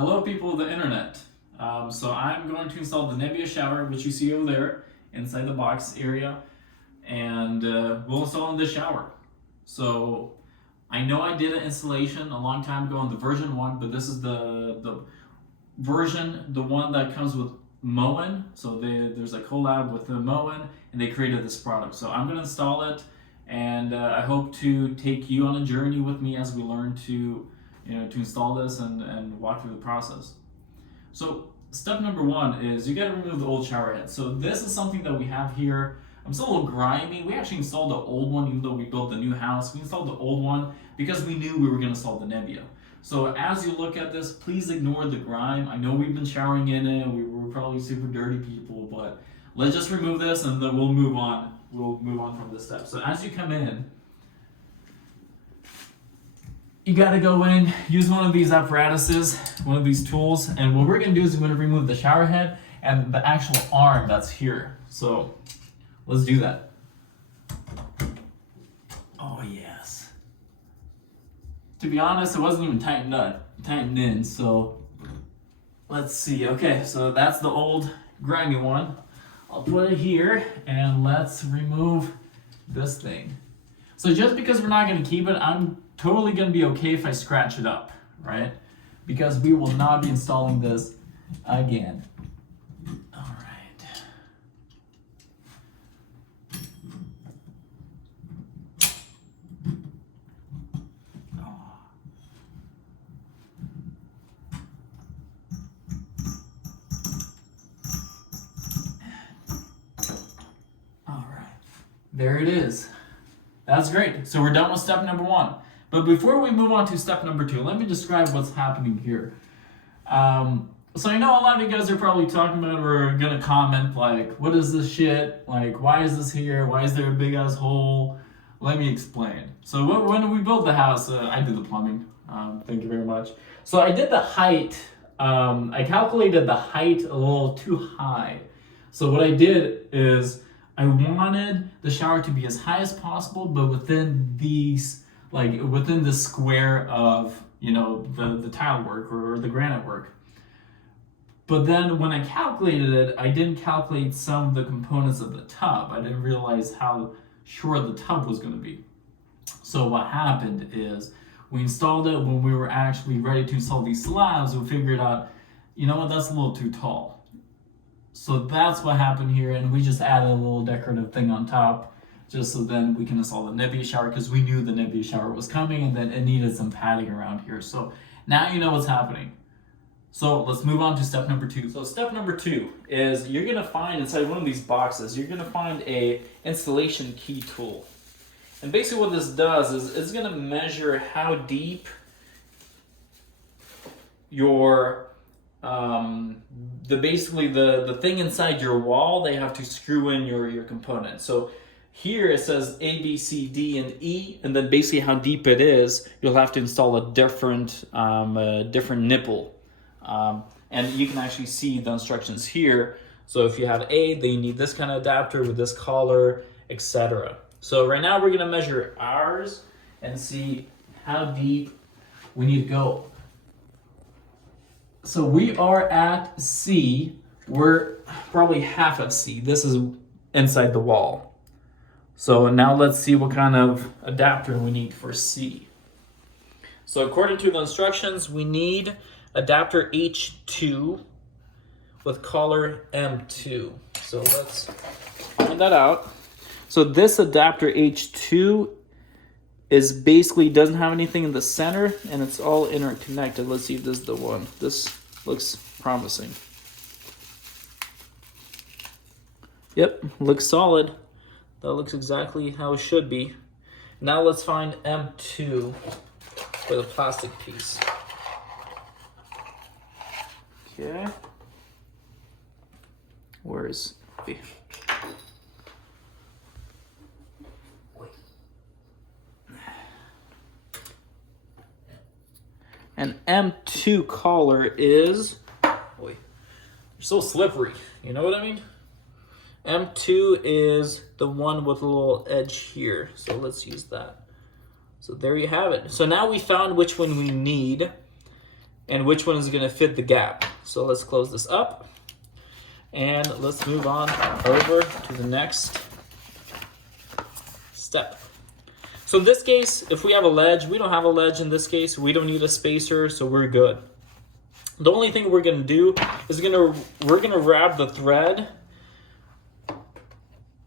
Hello people of the internet. So I'm going to install the Nebia shower, which you see over there inside the box area, and we'll install in this shower. So I know I did an installation a long time ago on the version 1, but this is the version, the one that comes with Moen. So there's a collab with the Moen, and they created this product. So I'm going to install it, and I hope to take you on a journey with me as we learn to install this and walk through the process. So step number 1 is you got to remove the old shower head. So this is something that we have here. I'm still a little grimy. We actually installed the old one, even though we built the new house. We installed the old one because we knew we were going to install the Nebia. So as you look at this, please ignore the grime. I know we've been showering in it. We were probably super dirty people, but let's just remove this and then we'll move on. We'll move on from this step. So as you come in, you got to go in, use one of these apparatuses, one of these tools, and what we're going to do is we're going to remove the shower head and the actual arm that's here. So let's do that. Oh yes. To be honest, it wasn't even tightened in, so let's see. Okay, so that's the old grimy one. I'll put it here and let's remove this thing. So just because we're not going to keep it, I'm totally going to be okay if I scratch it up, right? Because we will not be installing this again. All right. Oh. All right. There it is. That's great. So we're done with step number 1. But before we move on to step number 2, let me describe what's happening here. So I know a lot of you guys are probably talking about or gonna comment like, what is this shit? Like, why is this here? Why is there a big ass hole? Let me explain. So when we built the house, I did the plumbing. Thank you very much. So I did the height. I calculated the height a little too high. So what I did is I wanted the shower to be as high as possible, but within these, like within the square of, the tile work or the granite work. But then when I calculated it, I didn't calculate some of the components of the tub. I didn't realize how short the tub was going to be. So what happened is we installed it when we were actually ready to install these slabs. We figured out, you know what, that's a little too tall. So that's what happened here, and we just added a little decorative thing on top just so then we can install the Nebia shower because we knew the Nebia shower was coming and then it needed some padding around here. So now you know what's happening. So let's move on to step number 2. So step number 2 is you're going to find inside one of these boxes, you're going to find a installation key tool. And basically what this does is it's going to measure how deep your the thing inside your wall, they have to screw in your component. So here it says A, B, C, D, and E, and then basically how deep it is, you'll have to install a different nipple. And you can actually see the instructions here. So if you have A, then you need this kind of adapter with this collar, etc. So right now we're gonna measure ours and see how deep we need to go. So we are at C. We're probably half of C. This is inside the wall. So now let's see what kind of adapter we need for C. So according to the instructions, we need adapter H2 with collar M2. So let's find that out. So this adapter H2 is basically doesn't have anything in the center and it's all interconnected. Let's see if this is the one. This looks promising. Yep, looks solid. That looks exactly how it should be. Now let's find M2 for the plastic piece. Okay. Where is B? An M2 collar is, boy, you're so slippery. You know what I mean? M2 is the one with a little edge here. So let's use that. So there you have it. So now we found which one we need. and which one is going to fit the gap. So let's close this up and let's move on over to the next step. So in this case, if we have a ledge, we don't have a ledge in this case, we don't need a spacer, so we're good. The only thing we're going to do is we're going to wrap the thread,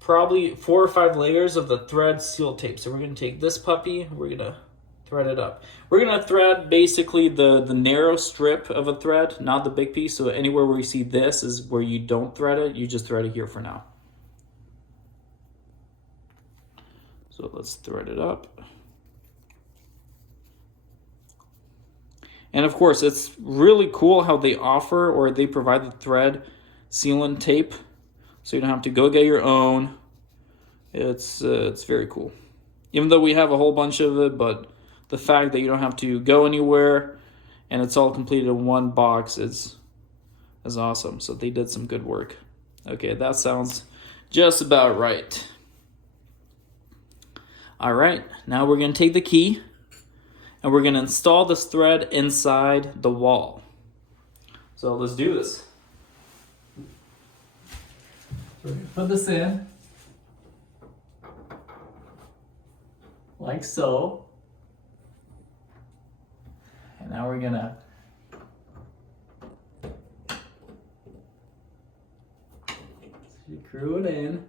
probably 4 or 5 layers of the thread seal tape. So we're going to take this puppy, we're going to thread it up. We're going to thread basically the narrow strip of a thread, not the big piece. So anywhere where you see this is where you don't thread it, you just thread it here for now. So let's thread it up. And of course, it's really cool how they offer or they provide the thread sealant tape, so you don't have to go get your own. It's very cool. Even though we have a whole bunch of it, but the fact that you don't have to go anywhere and it's all completed in one box is awesome. So they did some good work. Okay, that sounds just about right. All right, now we're going to take the key and we're going to install this thread inside the wall. So let's do this. We're going to put this in like so. And now we're going to screw it in.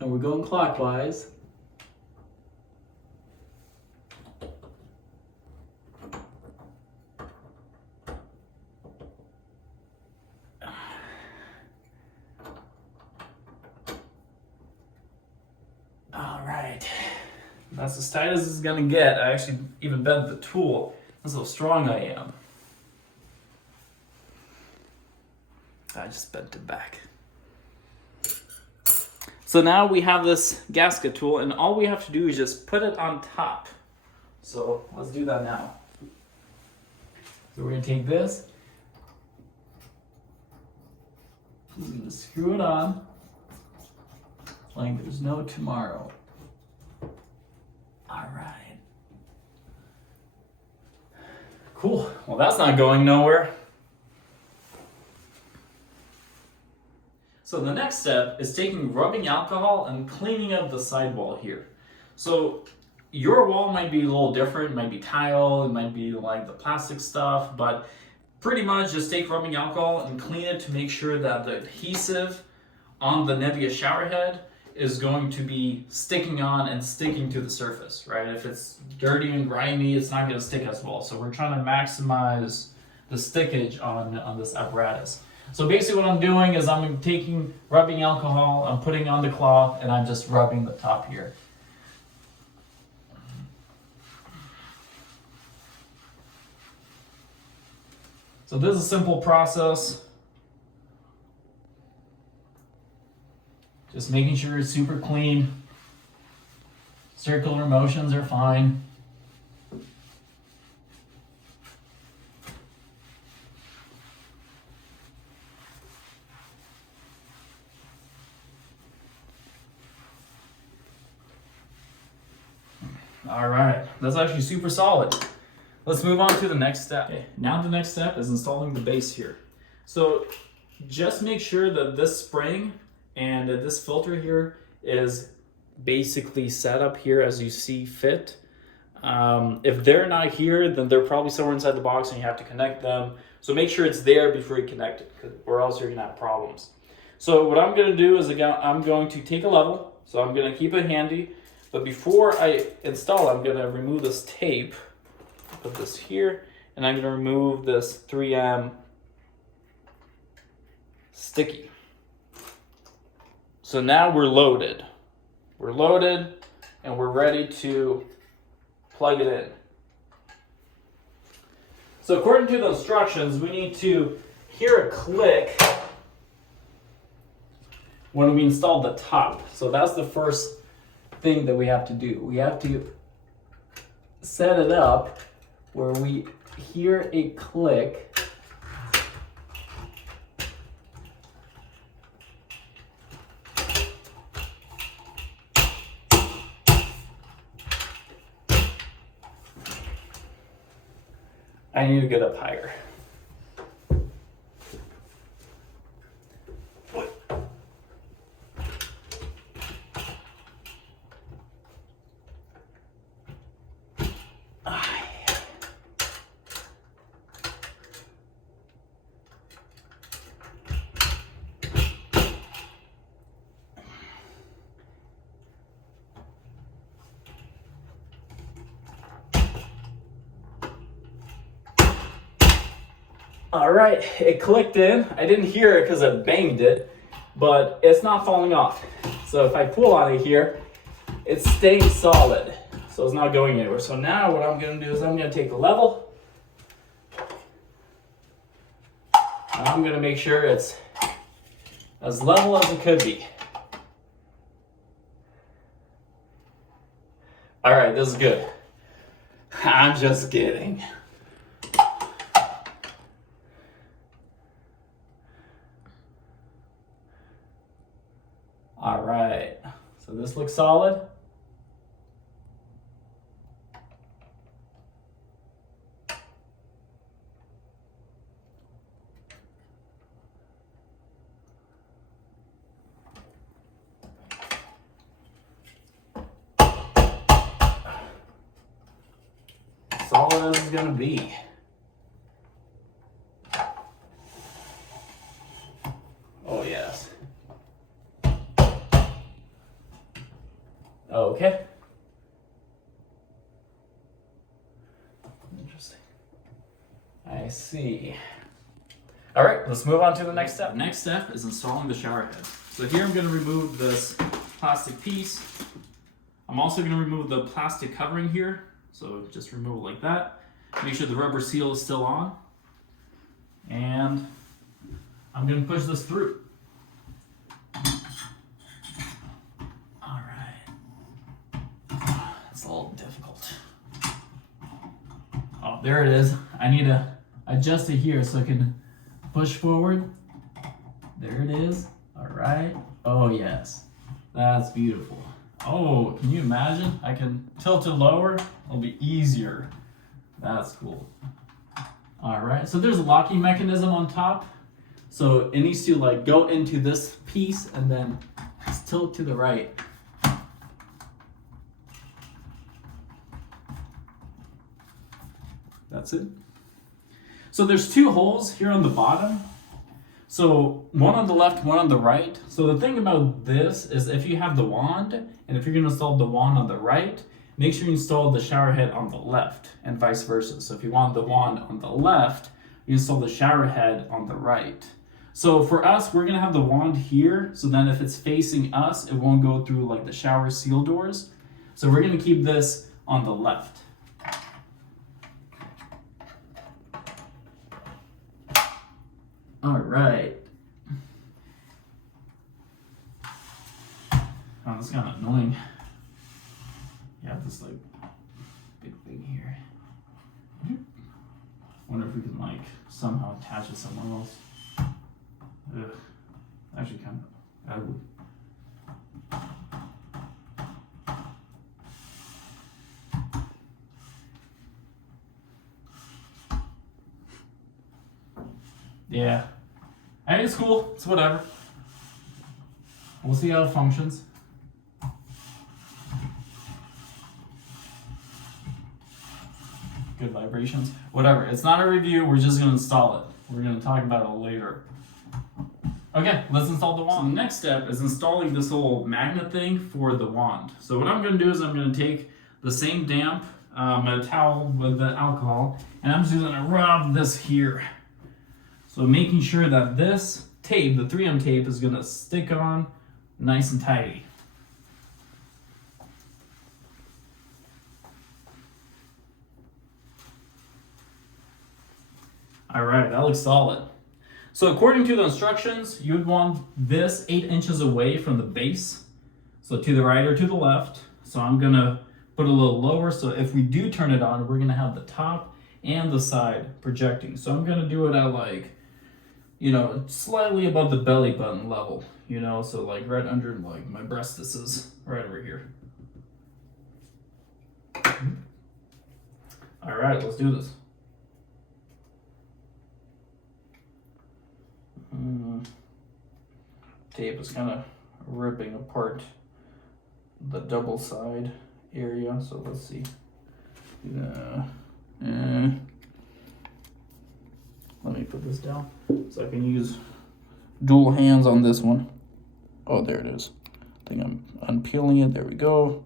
And we're going clockwise. All right. That's as tight as it's gonna get. I actually even bent the tool. That's how strong I am. I just bent it back. So now we have this gasket tool, and all we have to do is just put it on top. So let's do that now. So we're gonna take this, we're gonna screw it on like there's no tomorrow. All right. Cool, well that's not going nowhere. So the next step is taking rubbing alcohol and cleaning up the sidewall here. So your wall might be a little different, it might be tile, it might be like the plastic stuff, but pretty much just take rubbing alcohol and clean it to make sure that the adhesive on the Nebia shower head is going to be sticking on and sticking to the surface, right? If it's dirty and grimy, it's not gonna stick as well. So we're trying to maximize the stickage on this apparatus. So basically what I'm doing is I'm taking rubbing alcohol, I'm putting on the cloth, and I'm just rubbing the top here. So this is a simple process. Just making sure it's super clean. Circular motions are fine. All right, that's actually super solid. Let's move on to the next step. Okay, now the next step is installing the base here. So just make sure that this spring and this filter here is basically set up here as you see fit. If they're not here, then they're probably somewhere inside the box and you have to connect them. So make sure it's there before you connect it, or else you're gonna have problems. So what I'm gonna do is I'm going to take a level. So I'm gonna keep it handy. But before I install, I'm gonna remove this tape, put this here, and I'm gonna remove this 3M sticky. So now we're loaded. We're loaded and we're ready to plug it in. So according to the instructions, we need to hear a click when we install the top. So that's the first thing that we have to do. We have to set it up where we hear a click. I need to get up higher. All right, it clicked in. I didn't hear it because I banged it, but it's not falling off. So if I pull on it here, it's staying solid. So it's not going anywhere. So now what I'm gonna do is I'm gonna take a level. I'm gonna make sure it's as level as it could be. All right, this is good. I'm just kidding. All right, so this looks solid. Solid as it's gonna be. Oh yes. Okay. Interesting. I see. All right, let's move on to the next step. Next step is installing the shower head. So here I'm gonna remove this plastic piece. I'm also gonna remove the plastic covering here. So just remove it like that. Make sure the rubber seal is still on. And I'm gonna push this through. All right. It's a little difficult. Oh, there it is. I need to adjust it here so I can push forward. There it is. All right. Oh yes, that's beautiful. Oh, can you imagine? I can tilt it lower. It'll be easier. That's cool. All right, so there's a locking mechanism on top. So it needs to like go into this piece and then tilt to the right. That's it. So there's two holes here on the bottom. So one on the left, one on the right. So the thing about this is if you have the wand, and if you're gonna install the wand on the right, make sure you install the shower head on the left and vice versa. So if you want the wand on the left, you install the shower head on the right. So for us, we're gonna have the wand here. So then if it's facing us, it won't go through like the shower seal doors. So we're gonna keep this on the left. All right. Oh, that's kind of annoying. You have this like big thing here. Wonder if we can like somehow attach it somewhere else. Ugh. Actually kind of ugly. Yeah. Hey, it's cool. It's whatever. We'll see how it functions. Good vibrations. Whatever. It's not a review. We're just going to install it. We're going to talk about it later. Okay, let's install the wand. So the next step is installing this little magnet thing for the wand. So what I'm going to do is I'm going to take the same damp towel with the alcohol, and I'm just going to rub this here. So making sure that this tape, the 3M tape, is going to stick on nice and tidy. All right, that looks solid. So according to the instructions, you would want this 8 inches away from the base. So to the right or to the left. So I'm gonna put it a little lower. So if we do turn it on, we're gonna have the top and the side projecting. So I'm gonna do it at like, you know, slightly above the belly button level, you know, so like right under like my breast, this is right over here. All right, let's do this. tape is kind of ripping apart the double side area. So let's see. Let me put this down so I can use dual hands on this one. Oh, there it is. I think I'm unpeeling it. There we go.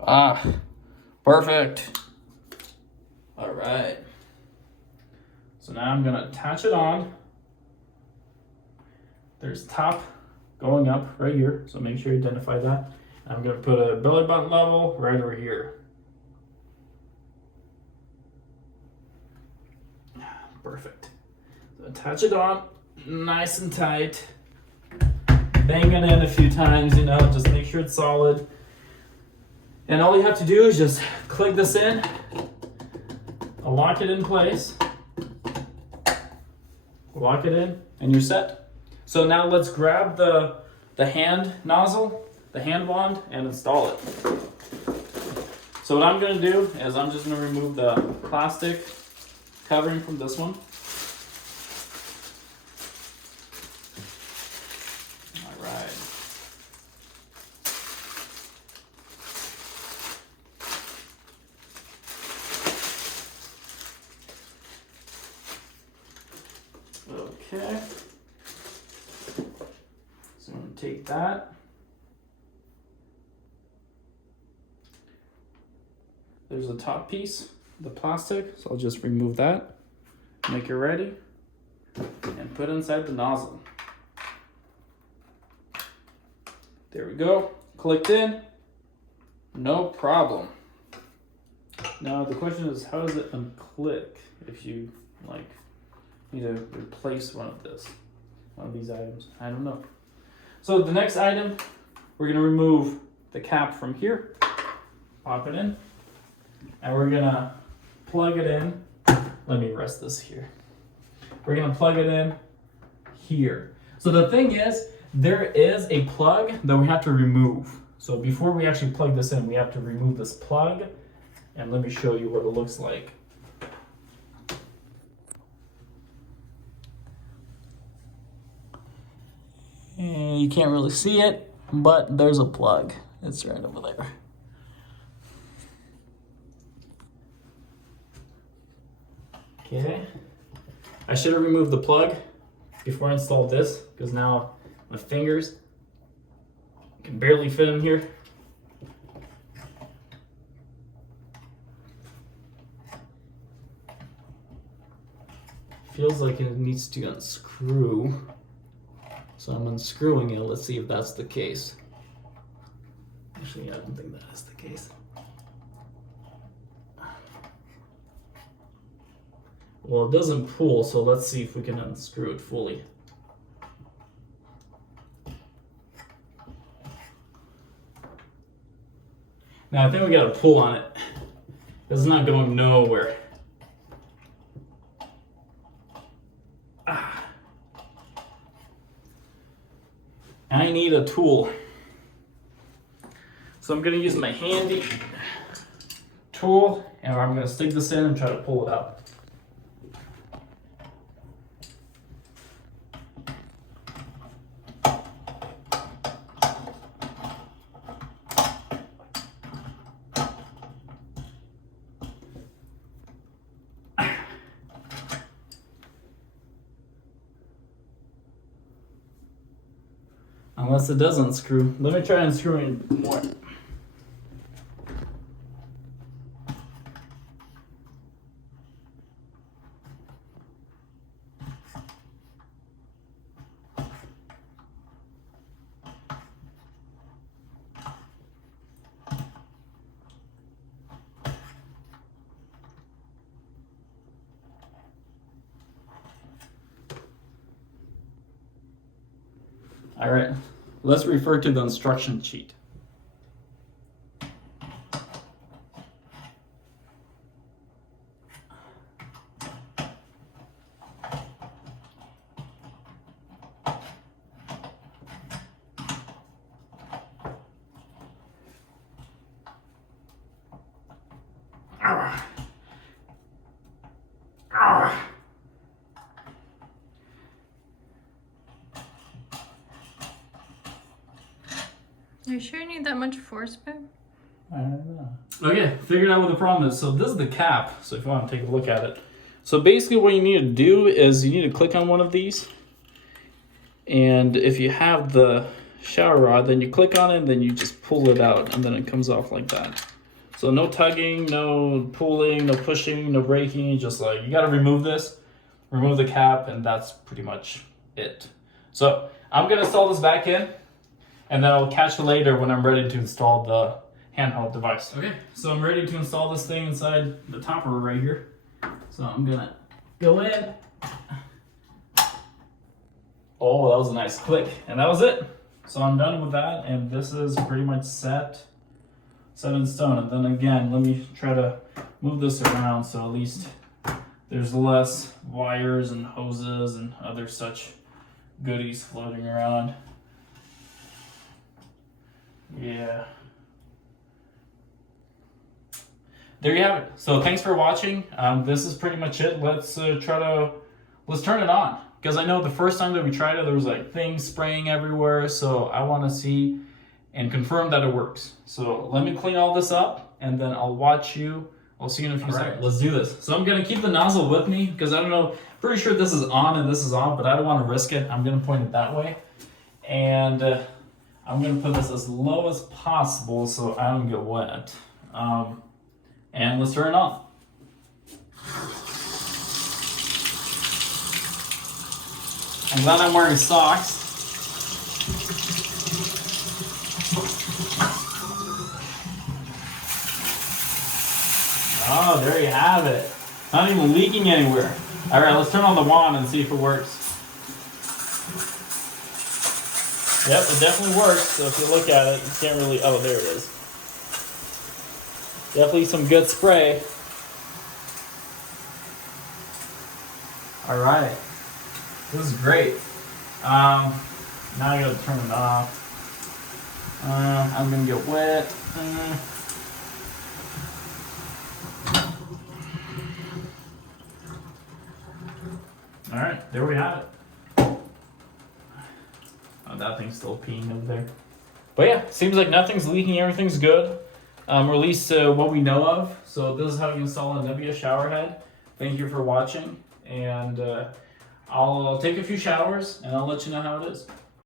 Ah, perfect. All right. So now I'm gonna attach it on. There's top going up right here, so make sure you identify that. I'm gonna put a belly button level right over here. Perfect. So attach it on, nice and tight. Bang it in a few times, you know, just make sure it's solid. And all you have to do is just click this in, lock it in place, lock it in, and you're set. So now let's grab the hand nozzle, the hand wand, and install it. So what I'm gonna do is I'm just gonna remove the plastic covering from this one. All right. Okay. So I'm gonna take that. There's the top piece, the plastic, so I'll just remove that, make it ready, and put it inside the nozzle. There we go, clicked in, no problem. Now the question is, how does it unclick if you like need to replace one of these items? I don't know. So the next item, we're gonna remove the cap from here, pop it in, and we're gonna plug it in. Let me rest this here. We're gonna plug it in here. So the thing is, there is a plug that we have to remove. So before we actually plug this in, we have to remove this plug. And let me show you what it looks like. And you can't really see it, but there's a plug. It's right over there. Okay, I should have removed the plug before I installed this, because now my fingers can barely fit in here. Feels like it needs to unscrew, so I'm unscrewing it. Let's see if that's the case. Actually, I don't think that is the case. Well, it doesn't pull, so let's see if we can unscrew it fully. Now I think we got to pull on it. It's not going nowhere. I need a tool. So I'm going to use my handy tool, and I'm going to stick this in and try to pull it out. Unless it doesn't screw. Let me try unscrewing more. All right, let's refer to the instruction sheet. you sure you need that much force, babe? I don't know. Okay, figured out what the problem is. So this is the cap. So if you want to take a look at it. So basically what you need to do is you need to click on one of these. And if you have the shower rod, then you click on it and then you just pull it out and then it comes off like that. So no tugging, no pulling, no pushing, no braking, just like you gotta remove this, remove the cap, and that's pretty much it. So I'm gonna install this back in and then I'll catch you later when I'm ready to install the handheld device. Okay, so I'm ready to install this thing inside the topper right here. So I'm gonna go in. Oh, that was a nice click, and that was it. So I'm done with that, and this is pretty much set in stone. And then again, let me try to move this around so at least there's less wires and hoses and other such goodies floating around. Yeah. There you have it. So thanks for watching. This is pretty much it. Let's turn it on. Because I know the first time that we tried it, there was like things spraying everywhere. So I want to see and confirm that it works. So let me clean all this up and then I'll watch you. I'll see you in a few seconds. Let's do this. So I'm going to keep the nozzle with me because I don't know, pretty sure this is on and this is off, but I don't want to risk it. I'm going to point it that way. And I'm going to put this as low as possible so I don't get wet. And let's turn it on. I'm glad I'm wearing socks. Oh, there you have it. Not even leaking anywhere. All right, let's turn on the wand and see if it works. Yep, it definitely works. So if you look at it, you can't really, oh, there it is. Definitely some good spray. All right. This is great. Now I gotta turn it off. I'm gonna get wet. All right, there we have it. Oh, that thing's still peeing over there. But yeah, seems like nothing's leaking. Everything's good. Or at least what we know of. So this is how you install a Nebia shower head. Thank you for watching, and I'll take a few showers and I'll let you know how it is.